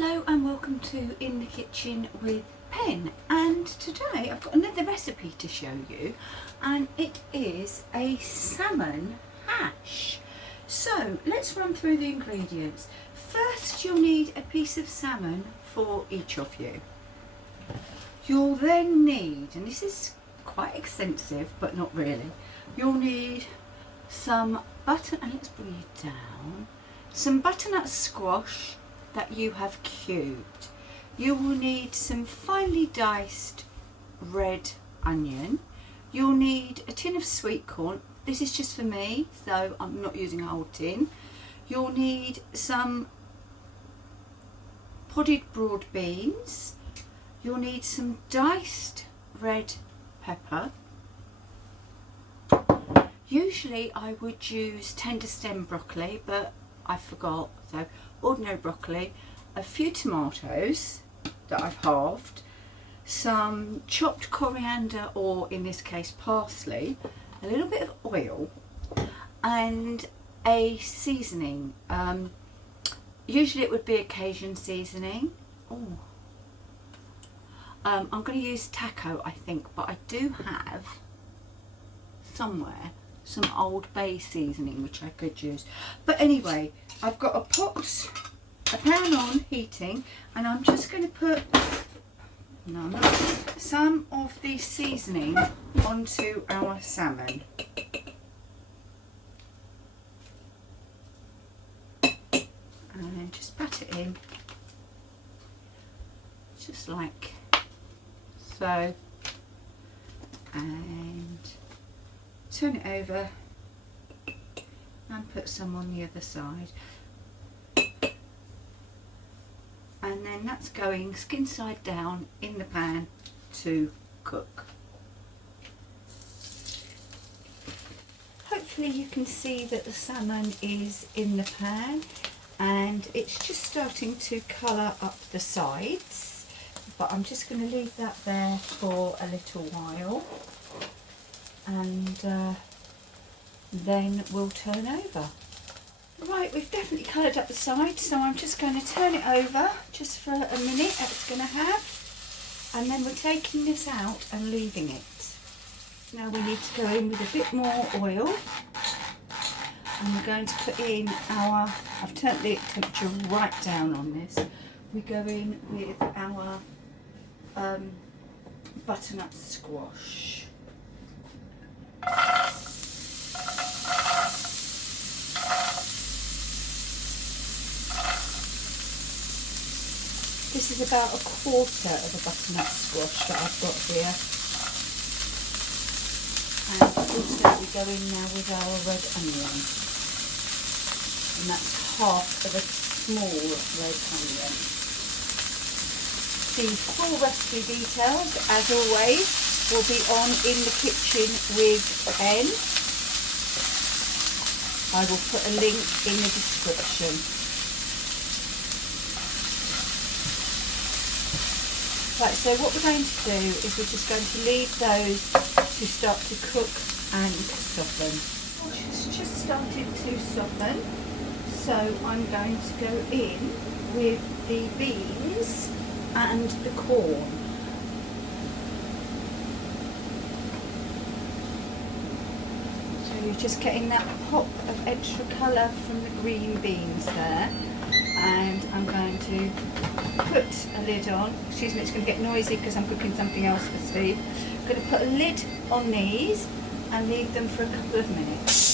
Hello and welcome to In the Kitchen with Pen, and today I've got another recipe to show you, and it is a salmon hash. So let's run through the ingredients. First, you'll need a piece of salmon for each of you. You'll then need, and this is quite extensive but not really, you'll need some butternut, let's bring it down, some butternut squash that you have cubed. You will need some finely diced red onion. You'll need a tin of sweet corn. This is just for me, so I'm not using a whole tin. You'll need some potted broad beans. You'll need some diced red pepper. Usually I would use tender stem broccoli, but I forgot, so ordinary broccoli, a few tomatoes that I've halved, some chopped coriander, or in this case parsley, a little bit of oil, and a seasoning. Usually it would be a Cajun seasoning. I'm going to use taco, I think, but I do have somewhere some Old Bay seasoning which I could use. But anyway, I've got a pan on heating, and I'm just going to put some of the seasoning onto our salmon. And then just pat it in, just like so, and turn it over and put some on the other side, and then that's going skin side down in the pan to cook. Hopefully you can see that the salmon is in the pan and it's just starting to colour up the sides, but I'm just going to leave that there for a little while, and then we'll turn over. Right, we've definitely coloured up the sides, so I'm just going to turn it over just for a minute. That's going to have, and then we're taking this out and leaving it. Now we need to go in with a bit more oil, and we're going to put in our, I've turned the temperature right down on this. We go in with our butternut squash. This is about a quarter of a butternut squash that I've got here. And also we go in now with our red onion. And that's half of a small red onion. The full recipe details, as always, will be on In the Kitchen with Pen. I will put a link in the description. Right, so what we're going to do is we're just going to leave those to start to cook and soften. It's just started to soften, so I'm going to go in with the beans and the corn. So you're just getting that pop of extra colour from the green beans there. And I'm going to put a lid on. Excuse me, it's going to get noisy because I'm cooking something else for Steve. I'm going to put a lid on these and leave them for a couple of minutes.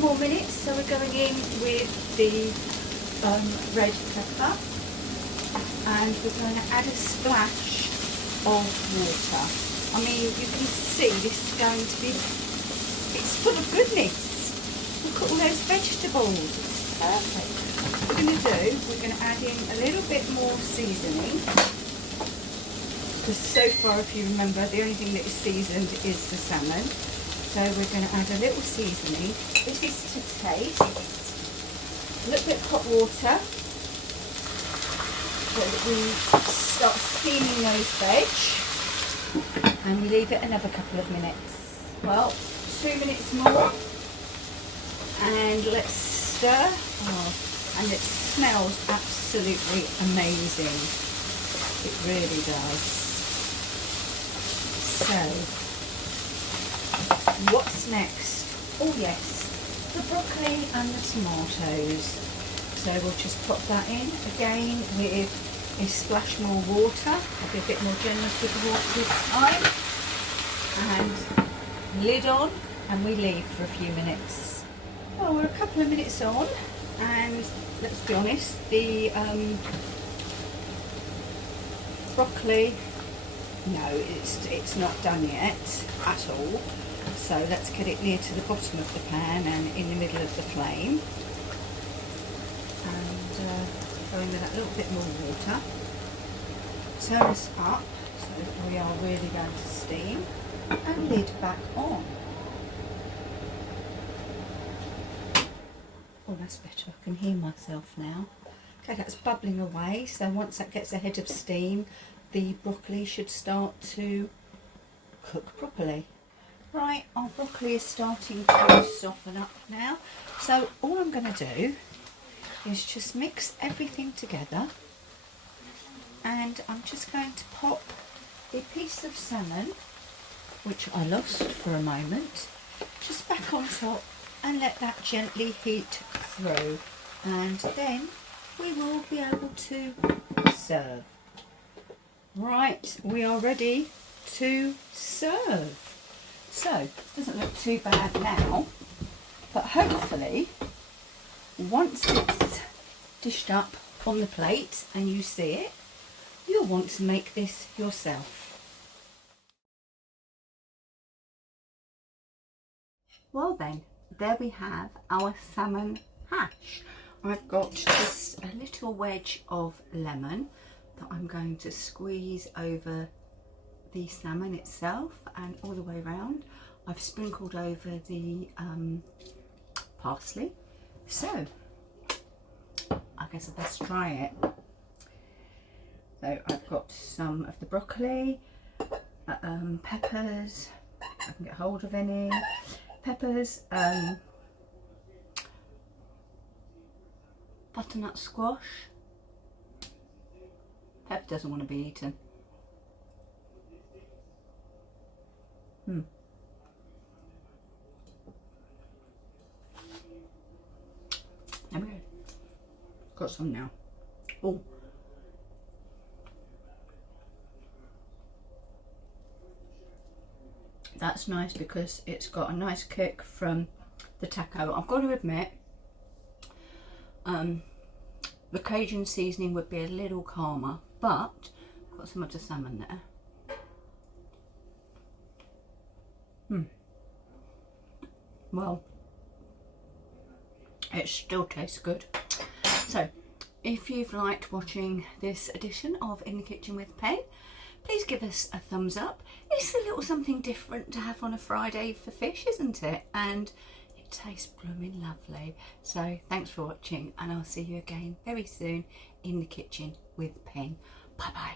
More minutes, so we're going in with the red pepper, and we're going to add a splash of water. I mean, you can see this is going to be, it's full of goodness. Look at all those vegetables, it's perfect. What we're going to do, we're going to add in a little bit more seasoning, because so far, if you remember, the only thing that is seasoned is the salmon. So we're going to add a little seasoning. This is to taste. A little bit of hot water so that we start steaming those veg, and we leave it another couple of minutes. Well, 2 minutes more, and let's stir. Oh, and it smells absolutely amazing. It really does. So, what's next? Oh yes, the broccoli and the tomatoes. So we'll just pop that in again with a splash more water. I'll be a bit more generous with the water this time. And lid on, and we leave for a few minutes. Well, we're a couple of minutes on, and let's be honest, the broccoli, no, it's not done yet at all. So let's get it near to the bottom of the pan and in the middle of the flame, and go in with that little bit more water. Turn this up so that we are really going to steam, and lid back on. Oh, that's better, I can hear myself now. Okay, that's bubbling away, so once that gets ahead of steam, the broccoli should start to cook properly. Right, our broccoli is starting to soften up now. So all I'm going to do is just mix everything together, and I'm just going to pop a piece of salmon, which I lost for a moment, just back on top, and let that gently heat through, and then we will be able to serve. Right, we are ready to serve. So, it doesn't look too bad now, but hopefully once it's dished up on the plate and you see it, you'll want to make this yourself. Well then, there we have our salmon hash. I've got just a little wedge of lemon that I'm going to squeeze over the salmon itself and all the way around. I've sprinkled over the parsley. So I guess I best try it. So I've got some of the broccoli, peppers, if I can get hold of any, peppers, butternut squash. Pepper doesn't want to be eaten. There we go. Got some now. Oh. That's nice because it's got a nice kick from the taco. I've got to admit, the Cajun seasoning would be a little calmer, but I've got some of the salmon there. Well, it still tastes good. So, if you've liked watching this edition of In the Kitchen with Pen, please give us a thumbs up. It's a little something different to have on a Friday for fish, isn't it? And it tastes blooming lovely. So thanks for watching, and I'll see you again very soon in the kitchen with Pen. Bye bye.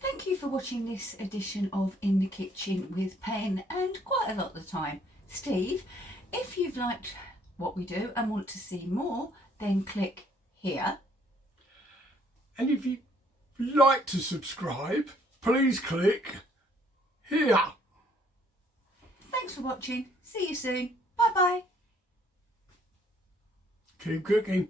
Thank you for watching this edition of In the Kitchen with Pen, and quite a lot of the time Steve. If you've liked what we do and want to see more, then click here. And if you'd like to subscribe, please click here. Thanks for watching. See you soon. Bye bye. Keep cooking.